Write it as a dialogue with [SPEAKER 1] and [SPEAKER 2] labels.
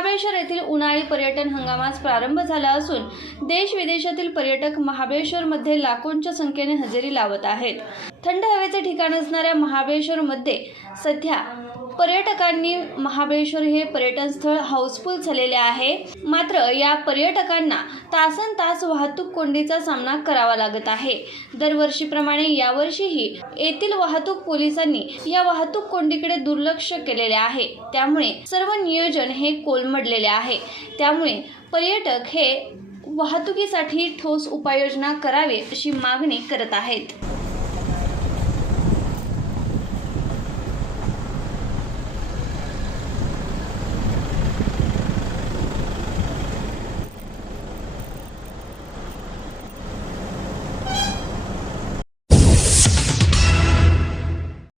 [SPEAKER 1] महाबळेश्वर येथील उन्हाळी पर्यटन हंगामास प्रारंभ झाला असून देश विदेशातील पर्यटक महाबळेश्वरमध्ये लाखोंच्या संख्येने हजेरी लावत आहेत. थंड हवेचे ठिकाण असणाऱ्या महाबळेश्वरमध्ये सध्या पर्यटकांनी महाबळेश्वर हे पर्यटन स्थळ हाऊसफुल झालेले आहे. मात्र या पर्यटकांना तासन तास वाहतूक कोंडीचा सामना करावा लागत आहे. दरवर्षीप्रमाणे यावर्षीही येथील वाहतूक पोलिसांनी या वाहतूक कोंडीकडे दुर्लक्ष केलेले आहे. त्यामुळे सर्व नियोजन हे कोलमडलेले आहे. त्यामुळे पर्यटक हे वाहतुकीसाठी ठोस उपाययोजना करावे अशी मागणी करत आहेत.